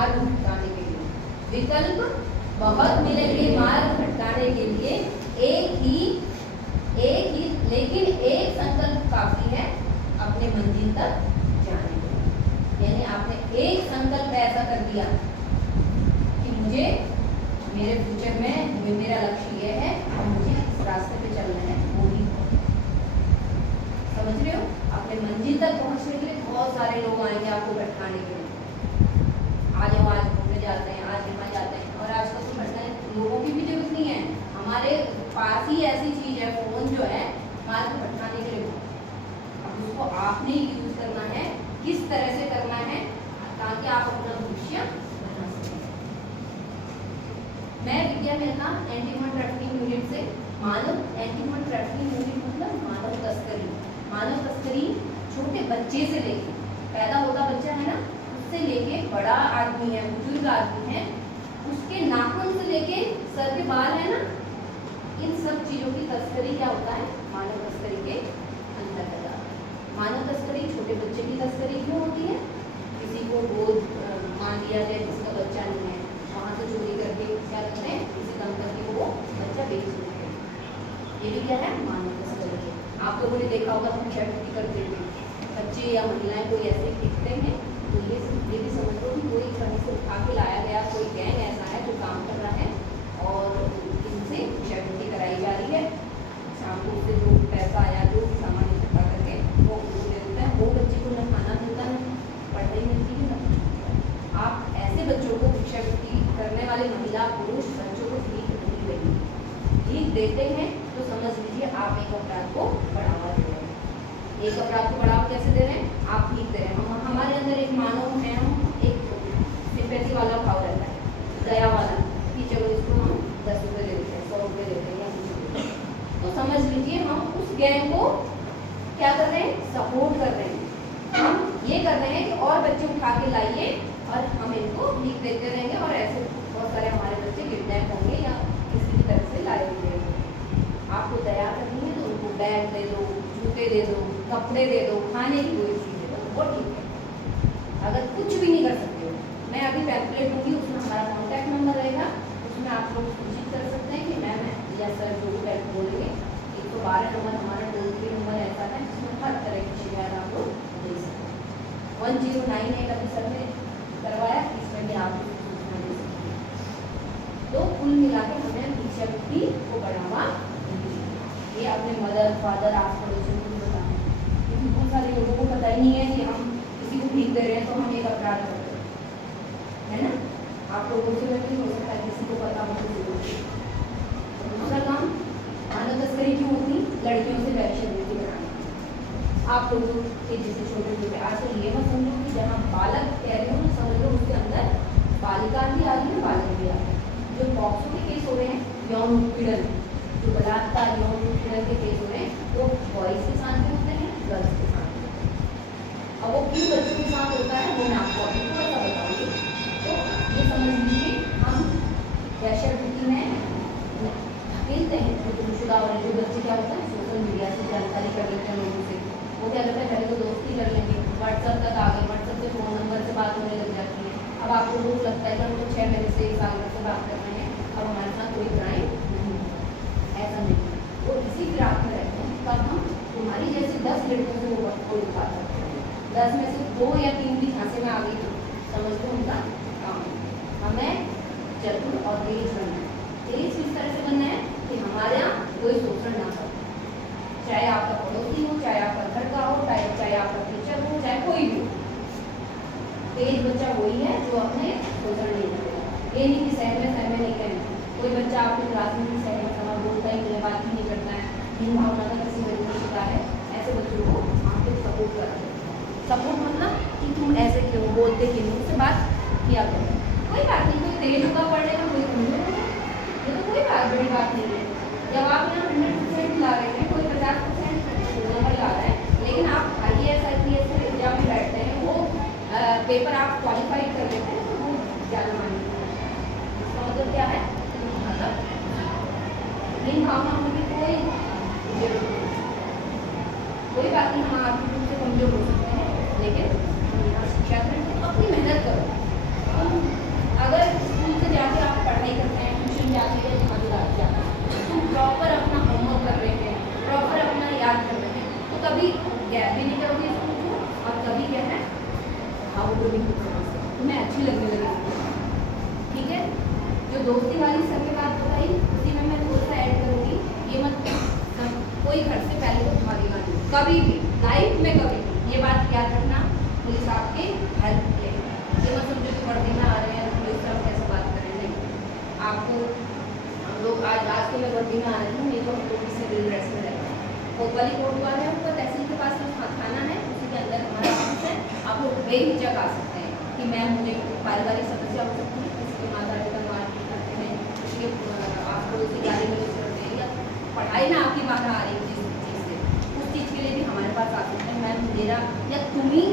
मार्ग भटकाने के लिए, विकल्प बहुत मिलेंगे मार्ग भटकाने के लिए, एक ही लेकिन एक संकल्प काफी है अपने मंजिल तक जाने के लिए। यानी आपने एक संकल्प ऐसा कर दिया कि मुझे मेरे फ्यूचर में मेरा लक्ष्य ये है और मुझे इस रास्ते पे चलना है, वो भी समझ रहे हो। अपने मंजिल तक पहुंचने के लिए बहुत सारे लोग आएंगे आपको भटकाने के लिए, आज हम आज घूमने जाते हैं, आज यहाँ जाते हैं, और आजकल तो भटकाने लोगों की भी जरूरत नहीं है, हमारे पास ही ऐसी चीज है फोन जो है मार्ग भटकाने के लिए। अब उसको आपने यूज करना है, किस तरह से करना है ताकि आप अपना भविष्य बना सकें। मैं Vidya Mehta anti human trafficking unit से मानव एंटी ह्यूमन ट्रैफिकिंग यूनिट मतलब मानव तस्करी। मानव तस्करी छोटे बच्चे से लेके, पैदा होता बच्चा है ना, उससे लेके बड़ा आदमी है, बुजुर्ग आदमी है, उसके नाखून से लेके सर के बाल है ना, इन सब चीजों की तस्करी क्या होता है, मानव तस्करी के अंतर्गत आता है। मानव तस्करी छोटे बच्चे की तस्करी क्यों होती है, किसी को गोद मान लिया जाए जिसका बच्चा नहीं है, वहां से चोरी करके क्या करते हैं, किसी दंपति को वो बच्चा बेच देते हैं, ये भी क्या है, मानव तस्करी है। आप लोगों ने देखा होगा हम छेड़छाड़ करते थे, बच्चे या महिलाएं कोई ऐसे दिखते हैं तो ये भी समझ लो कि कोई कहीं से उठा के लाया गया कोई गैंग ऐसा है जो काम कर रहा है और इनसे छेड़छाड़ कराई जा रही है। शाम को उससे जो पैसा या जो सामान इकट्ठा करके वो दे देता है, वो बच्चे को न खाना मिलता है, पढ़ाई मिलती है ना। आप ऐसे बच्चों को भिक्षावृत्ति करने वाले महिला पुरुष बच्चों को भीख नहीं देंगे, भीख देते हैं तो समझ लीजिए आप एक अपराध को बढ़ावा दे रहे हैं। एक अपराध को बढ़ावा कैसे दे रहे हैं, आप भीख दे रहे हैं। हमारे अंदर एक मानव है, हम एक सिंपैथी वाला भाव रहता है, दया वाला, कि चलो इसको हम 10 रुपये दे देते हैं, 100 रुपये देते हैं या कुछ देते हैं, तो समझ लीजिए हम उस गैंग को क्या कर रहे हैं, सपोर्ट कर रहे हैं। हम ये कर रहे हैं कि और बच्चे उठा के लाइए और हम इनको भीख देते रहेंगे और ऐसे बहुत सारे हमारे बच्चे किडनैप होंगे या किसी भी तरह से लाए हुए होंगे। आपको दया करनी है तो उनको बैग दे दो, जूते दे दो, कपड़े दे दो, खाने की कोई चीज़ दे दो, वो ठीक है। अगर कुछ भी नहीं कर सकते हो, मैं अभी पैम्पलेट दूंगी, उसमें हमारा कॉन्टैक्ट नंबर रहेगा, उसमें आप लोग सूचित कर सकते हैं कि मैम या सर जो भी हेल्प बोलेंगे। 112 नंबर हमारा टोल फ्री नंबर ऐसा है जिसमें हर तरह की शिकायत आप लोग दे सकते हैं। 1098 अभी सर ने करवाया, इसमें भी आप सूचना दे सकते हैं। तो कुल मिला के हमें भिक्षावृत्ति को बढ़ावा ये अपने मदर फादर आस पड़ोसियों को बताएं, क्योंकि बहुत सारे लोगों को पता ही नहीं है कि हम किसी को भीख दे रहे हैं तो हम एक अपराध करते हैं, है ना। आप लोगों से नहीं हो सकता है किसी को पता हो तो। दूसरा काम मानव तस्करी क्यों होती, लड़कियों से वैश्यवृत्ति बनाना। आप लोगों के जैसे छोटे छोटे आजकल ये मत समझो कि जहाँ बालक कह रहे हो समझ लो उसके अंदर बालिका भी आ रही है, बालक भी आ रहे हैं। जो पॉक्सो के केस हो रहे हैं, यौन उत्पीड़न, जो बलात्कार यौन उत्पीड़न के केस हो रहे हैं, वो बॉयज के साथ भी होते हैं, गर्ल्स के साथ भी होते हैं। अब वो किन बच्चों के साथ होता है वो मैं आपको अभी थोड़ा सा बताऊंगी। तो ये समझ लीजिए हम वैश्यवृत्ति में धकेलते हैं जो गुमशुदा और जो बच्चे क्या होता है सोशल मीडिया से जानकारी कर लेते हैं लोगों से, वो क्या करते हैं पहले तो दोस्ती कर लेंगे, व्हाट्सएप तक आ गए, व्हाट्सएप से फ़ोन नंबर से बात होने लग जाती है। अब आपको रोज लगता है कि हम तो 6 महीने से 1 साल से बात कर रहे हैं, अब हमारे साथ कोई क्राइम नहीं होगा, ऐसा नहीं। वो इसी फिराक में रहते हैं, तब हम तुम्हारी जैसे 10 लड़कियों से वो उठा सकते हैं, 10 में से 2 या 3 भी झांसे में आ गई तो समझ लो उनका काम। हमें चतुर और तेज बनना है। तेज किस तरह से बनना है कि हमारे यहाँ कोई शोषण ना करे, चाहे आपका पड़ोसी हो, चाहे आपका घर का हो, चाहे आपका टीचर हो, चाहे कोई भी हो। तेज बच्चा वही है जो अपने शोषण नहीं करेगा। ये नहीं कि सहमे नहीं करें, कोई बच्चा आपके क्लास में भी सहमे समा बोलता ही नहीं, बात ही नहीं करता है, हीन भावना का किसी वजह से शिकार है, ऐसे बच्चों को आप लोग सपोर्ट करते हैं। सपोर्ट मतलब कि तुम ऐसे क्यों बोलते, क्यों उससे बात किया करो, कोई बात नहीं, कोई तेज होगा पढ़ेगा, कोई कमजोर होगा, ये तो कोई बड़ी बात नहीं है। जब आप यहाँ 100% ला रहे हैं, कोई 50% नंबर ला रहा है, लेकिन आप IAS IPS के एग्जाम में बैठते हैं, वो पेपर आप क्वालिफाइड कर लेते हैं, तो वो ज़्यादा मानी इसका मतलब क्या है, मतलब इन भावनाओं की कोई जरूरत नहीं, कोई बात नहीं। हम आर्थिक रूप से कमजोर हो सकते हैं, लेकिन हम यहाँ शिक्षा में अपनी मेहनत करो, तुम्हें अच्छी लगने लगेगी। ठीक है, जो दोस्ती वाली सबके बात बताई उसी में मैं थोड़ा सा ऐड करूँगी। ये मत कोई घर से पहले तो भागेगा नहीं कभी भी लाइफ में, कभी भी ये बात याद रखना। पुलिस आपके हेल्प के, ये मत समझो कि वर्दी में आ रहे हैं पुलिस से हम कैसे बात करें, नहीं। आपको हम लोग आज के मैं वर्दी में आ रही हूँ, नहीं तो हम लोग सिविल ड्रेस में रहते हैं। कोतवाली कोर्ट वाले हैं, उनका तहसील के पास में थाना है, उसी के अंदर हमारा ऑफिस है। आप लोग बेहिचक आ सकते हैं कि मैम मुझे पारिवारिक समस्या हो सकती है, किसी के माता पिता मारपीट करते हैं, किसी के आपको उसी गाड़ी में यूज करते हैं, या पढ़ाई में आपकी बाधा आ रही है जिस चीज़ से, उस चीज़ के लिए भी हमारे पास आ सकते हैं। मैम मेरा या तुम ही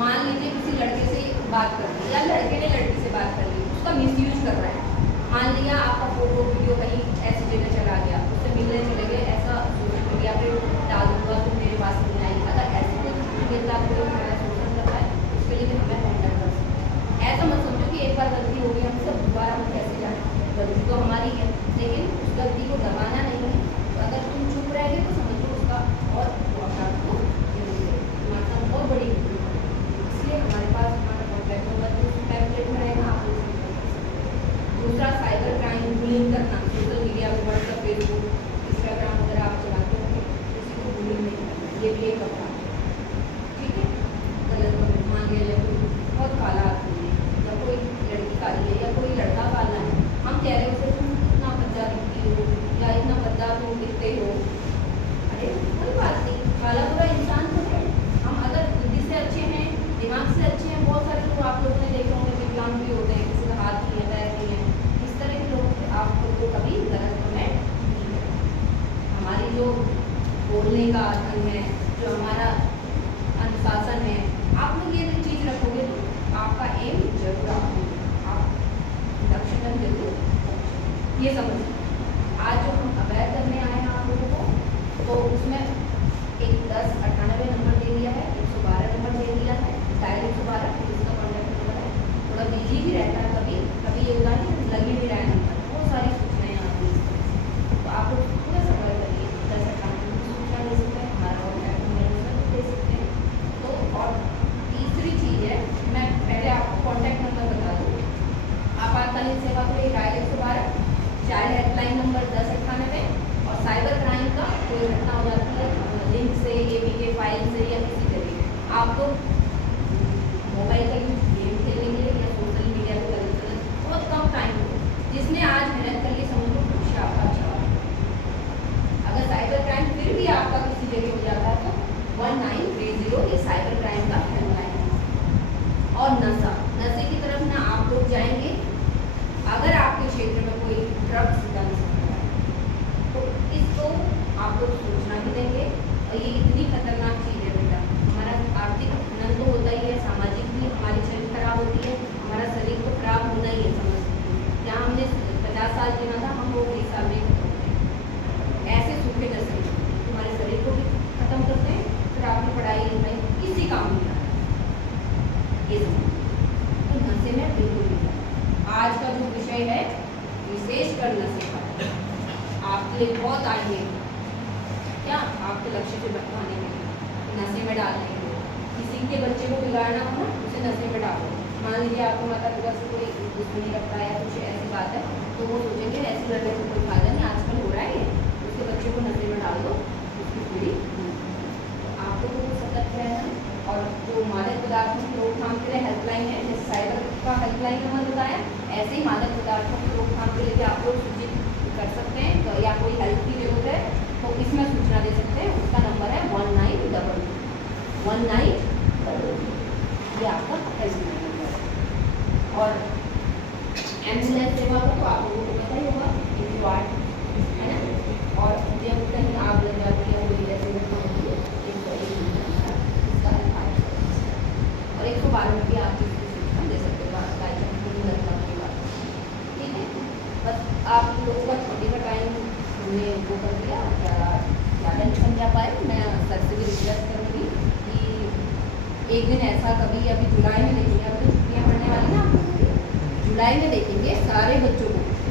मान लीजिए किसी लड़के से बात कर ली या लड़के ने लड़की से बात कर ली, उसका मिसयूज कर रहा है। मान लिया आपका फोटो वीडियो कहीं ऐसी जगह चला गया, उससे मिलने चले गए, ऐसा सोशल मीडिया पे डाल दूंगा तो मेरे पास नहीं आएगी। अगर ऐसे कोई मिलता कोई शोषण कर रहा है, उसके लिए भी हमें कॉन्टैक्ट कर सकते हैं। ऐसा मत समझो कि एक बार गलती हो गई हमसे दोबारा हम कैसे जाएँ, गलती तो हमारी है, लेकिन उस गलती को दबाना नहीं है। तो अगर तुम चुप रह गए तो समझो उसका और आपको तुम्हारा बहुत बड़ी, इसलिए हमारे पास हमारा कॉन्टैक्ट नंबर पैम्पलेट में रहेगा, आप लोग संपर्क कर सकते हैं। दूसरा, साइबर क्राइम बुलिंग करना, सोशल मीडिया पर व्हाट्सएप फेसबुक इंस्टाग्राम वगैरह आप चलाते होंगे, किसी को बुलिंग नहीं करना, ये भी एक अपराध है। ठीक है, गलत मान लिया जाए कोई बहुत काला आदमी है या कोई लड़की काली है या कोई लड़का काला है, हम कह रहे हो उसे तुम इतना भद्दा दिखती हो या इतना भद्दा तुम दिखते हो, अरे कोई बात नहीं, काला बुरा इंसान तो है। हम अगर बुद्धि से अच्छे हैं, दिमाग से अच्छे हैं, बहुत सारे लोग आप लोगों ने देखे होंगे विकलांग भी होते हैं, किसी का हाथ नहीं है पैर नहीं है, इस तरह के लोग आप लोग को कभी गलत कमेंट नहीं करें। हमारी जो बोलने का ढंग है, जो हमारा अनुशासन है, आप लोग ये चीज़ रखोगे तो आपका एम जरूर आप लक्ष्य तक जरूर पहुंचेंगे। ये समझिए, आज जो हम अवैध करने आए हैं आप लोगों को, तो उसमें एक 1098 नंबर दे दिया है, 112 नंबर दे दिया है, डायल 112 पुलिस का कॉन्टैक्ट नंबर है। थोड़ा बिजी भी रहता है कभी कभी, ये होता है कि लगी भी रहा है नंबर, बहुत सारी सूचनाएँ आती हैं, तो आप लोग पूरा सफर करिए, 1098 की सूचना दे सकते हैं, हमारा कॉन्टैक्ट नंबर उसमें दे सकते हैं। तो और तीसरी चीज़ है, मैं पहले आपको कॉन्टैक्ट नंबर बता दूँ, आपातकालीन सेवा के लिए डायल 112, चाइल्ड हेल्पलाइन नंबर 1098, और साइबर क्राइम का कोई घटना हो जाती है लिंक से, APK फाइल से या किसी जरिए, आप तो मोबाइल का यूज गेम खेलने के लिए या सोशल मीडिया पे गलत बहुत कम टाइम हो, जिसने आज मेहनत कर ली समझ लो कुछ आपका अच्छा है। अगर साइबर क्राइम फिर भी आपका किसी जगह हो जाता है तो 1930 ये साइबर क्राइम का हेल्पलाइन है। और नशे की तरफ ना आप लोग जाएंगे, अगर आपके क्षेत्र में कोई ड्रग्स डन सकता है तो इसको आप लोग सूचना भी देंगे। और ये इतनी खतरनाक चीज़ है बेटा, हमारा आर्थिक खनन तो होता ही है, सामाजिक भी हमारी शरीर खराब होती है, हमारा शरीर तो खराब होना ही है। समझ जहाँ हमने 50 साल जीना था हम लोग 20 साल में खत्म होते हैं। ऐसे सूखे नशे तुम्हारे शरीर को भी खत्म करते हैं, फिर आपकी पढ़ाई लिखाई किसी काम नहीं आता। ये तो नशे में बिल्कुल नहीं। आज का जो विषय है विशेषकर नशे का, आपके लिए बहुत आगे क्या आपके लक्ष्य से भटकाने के लिए नशे में डालने के लिए, किसी के बच्चे को बिगाड़ना हो ना उसे नशे में डालो। मान लीजिए आपको माता पिता से कोई दुश्मनी रखता है या कुछ ऐसी बात है, तो वो सोचेंगे ऐसे लड़ने से कोई फायदा नहीं, आजकल हो रहा है, उसके बच्चे को नशे में डाल दो, उसकी पीढ़ी। आप लोगों को सतर्क रहना। और जो मादक पदार्थों की रोकथाम के लिए हेल्पलाइन है, जैसे साइबर का हेल्पलाइन नंबर बताया, ऐसे ही मादक पदार्थों की रोकथाम के लिए भी आप लोग सूचित कर सकते हैं। तो या कोई हेल्प की जरूरत है तो इसमें सूचना दे सकते हैं, उसका नंबर है 1922 ये आपका हेल्पलाइन नंबर है। और एम्बुलेंस सेवा का तो आप लोगों को पता ही होगा, 108 है ना। और जब कहीं आग लग जाती है कोई ऐसी घटना होती है 101 और 112 में भी आप इसकी सूचना दे सकते हो ठीक है। बस आप लोगों का छुट्टी का टाइम हमने वो कर दिया, ज़्यादा नहीं समझा पाए। मैं सर से भी रिक्वेस्ट करूँगी कि एक दिन ऐसा कभी अभी जुलाई में देखेंगे, अभी तो छुट्टियाँ पड़ने वाली ना, जुलाई में देखेंगे सारे बच्चों को